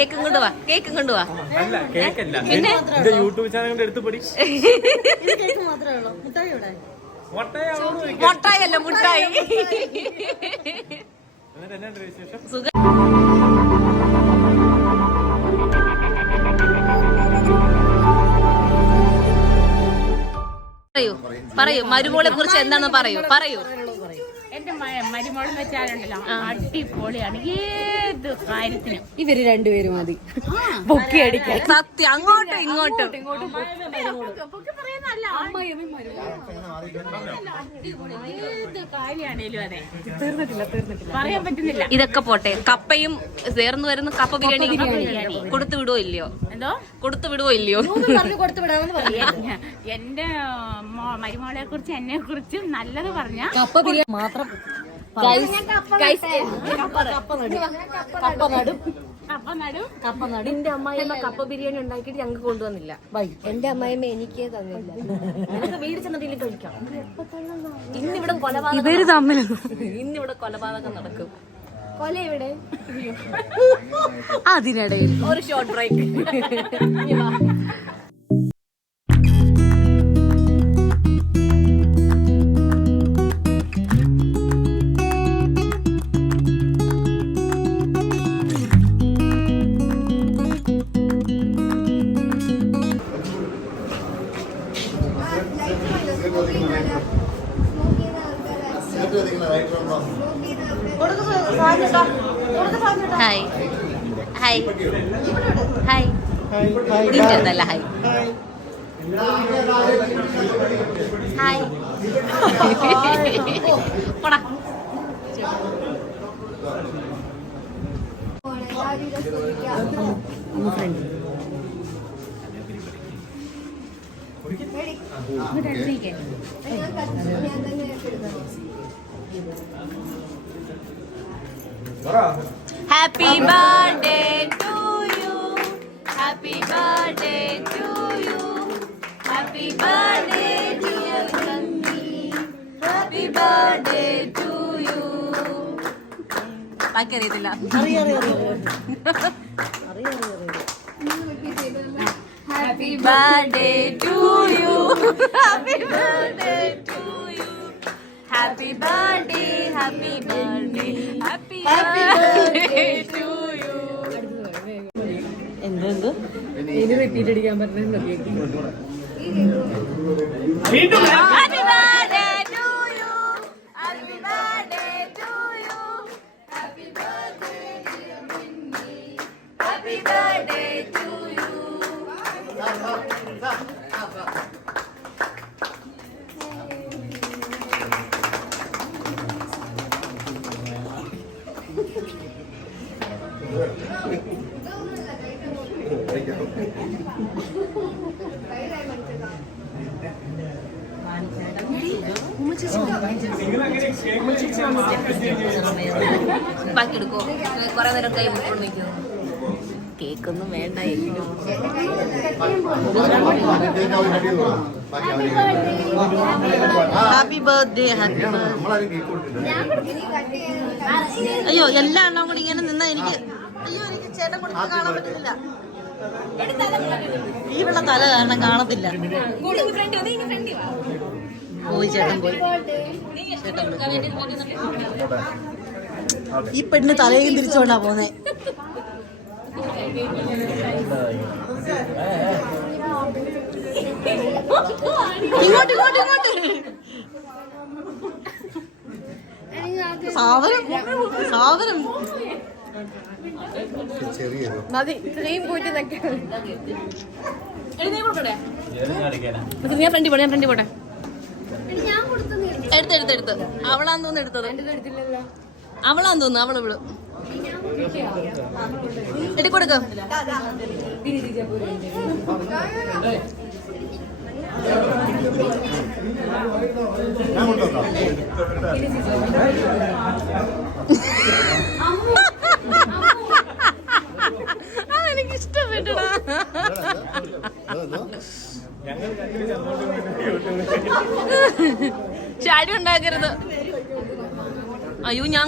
കേക്കും കൊണ്ടുവാ, കേക്കും കൊണ്ടുവാ. പിന്നെ യൂട്യൂബ് ചാനൽ എടുത്ത് പൊടി. മുട്ടായല്ല, മുട്ടായി. സുഖം. പറയൂ മരുമോളെ കുറിച്ച് എന്താണെന്ന് പറയൂ. എന്റെ മരുമോളെന്ന് വെച്ചാലുണ്ടല്ലോ അടിപൊളിയാണ് ഏത് കാര്യത്തിനും. ഇവര് രണ്ടുപേരും മതി പൊക്കി അടിക്കാൻ. സത്യം, അങ്ങോട്ടും ഇങ്ങോട്ടും. ഏത് കാര്യമാണേലും അതെ, തീർന്നിട്ടില്ല പറയാൻ പറ്റുന്നില്ല. ഇതൊക്കെ പോട്ടെ, കപ്പയും ചേർന്ന് വരുന്ന കപ്പ ബിരിയാണി കൊടുത്തു വിടുവോ ഇല്ലയോ? എന്തോ കൊടുത്തു വിടുവോ ഇല്ലയോ? കൊടുത്തു വിടാമെന്ന് പറയാ. എന്റെ മരുമോളെ കുറിച്ച് എന്നെ കുറിച്ചും നല്ലത് പറഞ്ഞ കപ്പ ബിരിയാണി മാത്രം. കപ്പ നടും. എന്റെ അമ്മായിയമ്മ കപ്പ ബിരിയാണി ഉണ്ടാക്കിയിട്ട് ഞങ്ങൾക്ക് കൊണ്ടുവന്നില്ല. എന്റെ അമ്മായിമ്മ എനിക്കേ തന്നില്ല. വീട് ചെന്നിട്ട് കഴിക്കാം. ഇന്നിവിടെ കൊലപാതകം, ഇന്നിവിടെ കൊലപാതകം നടക്കും. കൊല എവിടെ? അതിനിടയിൽ ഒരു short break. Hi hi hi. നിന്റെ അടുത്തല്ല ഹായ് ഹായ്. പോടാ. Happy birthday to you. Happy birthday to you. Happy birthday dear Nandi. Happy birthday to you. ബാക്കി അറിയത്തില്ല. Happy birthday to you. Happy birthday to you. Happy birthday, happy birthday, happy birthday to you. എന്തോ ഇനി repeat അടിക്കാൻ പറഞ്ഞോ. Happy birthday to you. Happy birthday to you. Happy birthday dear Minnie. Happy birthday to you. ബാക്കി എടുക്കോ? കൊറേ നേരം കൈ മുട്ടോണ്ട് നിൽക്കുന്നു. കേക്കൊന്നും വേണ്ടായിരിക്കും. Happy birthday, happy birthday. അയ്യോ, എല്ലാ എണ്ണം കൂടി ഇങ്ങനെ നിന്നാ എനിക്ക് ചേട്ടൻ കൊടുത്ത് കാണാൻ പറ്റുന്നില്ല. ഈയുള്ള തല കാരണം കാണത്തില്ല. പോയി ചേട്ടൻ പോയി. ഈ പെണ്ണ് തലയും തിരിച്ചോണ്ടാ പോന്നെ. ഇങ്ങോട്ട് ഇങ്ങോട്ട് ഇങ്ങോട്ട്. സാധനം സാധനം മതി. ഇത്രയും പോയിട്ട് ഞാൻ ഫ്രണ്ടി പോട്ടെ, ഞാൻ ഫ്രണ്ടി പോട്ടെ. എടുത്ത് അവളാന്ന് തോന്നുന്നു എടുത്തത്. അവളാന്ന് തോന്നുന്നു. അവള് വിടും. എടുക്കൊടുക്ക. അതെനിക്ക് ഇഷ്ടപ്പെട്ടടാ. ചാടി ഉണ്ടാക്കരുത്. അയ്യോ, ഞാൻ